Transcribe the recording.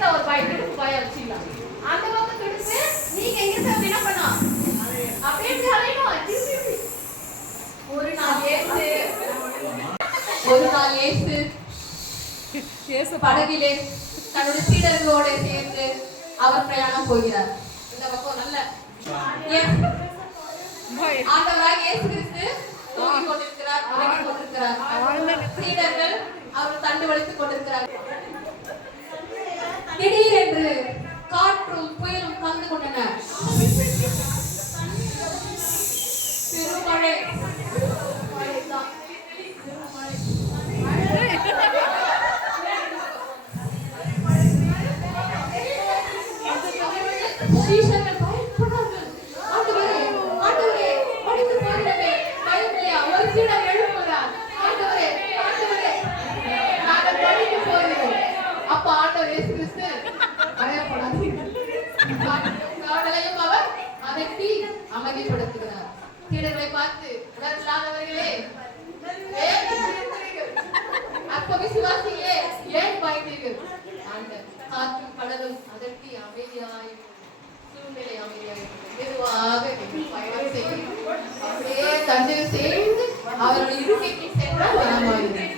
Extra ஒரு பாய் இடுப்பு பாயா வச்சுக்கலாம். அந்த பக்கம் எடுத்து நீங்க எங்க இருந்து என்ன பண்ணலாம் அப்படியே அலையணும். ஒரு நாள் இயேசு படகிலே தன்னுடைய சீடர்களோடு சேர்ந்து அவர் பிரயாணம் போகிறார். இந்த பக்கம் நல்ல ஆண்டவராக இயேசு கிறிஸ்து தூங்கிக் கொண்டிருக்கிறார், உறங்கிக் கொண்டிருக்கிறார். சீடர்கள் அவர் தண்டு வலித்துக் கொண்டிருக்கிறார்கள். திடீரென்று காற்றும் புயலும் கலந்து கொண்டன. பெருமழை. சீஷர்கள் பயப்படாமல் ஆண்டவரே ஆண்டவரே அடித்து போயிடவே பயமில்லையா? ஒரு சீடர் எழுப்புகிறார். ஆண்டவரே ஆண்டவரே நாங்கள் படித்து போகிறோம். அப்ப ஆண்டவர் இயேசு கிறிஸ்து பயப்படாதீர்கள், கடலையும் அவர் அதட்டி அமைதிப்படுத்துகிறார். சீடர்களை பார்த்து உணர்வில்லாதவர்களே அப்ப விசுவாசியே ஏன் பயந்தீர்கள்? ஆண்டவர் காற்றும் கடலும் அதட்டி அமைதியாய் சூழ்நிலை அமைதியாய் மெதுவாக பயணம் செய்யும். அப்படியே தண்ணீர் சேர்ந்து அவர்கள் இருக்கைக்கு சென்றால் வரமாயிருந்தது.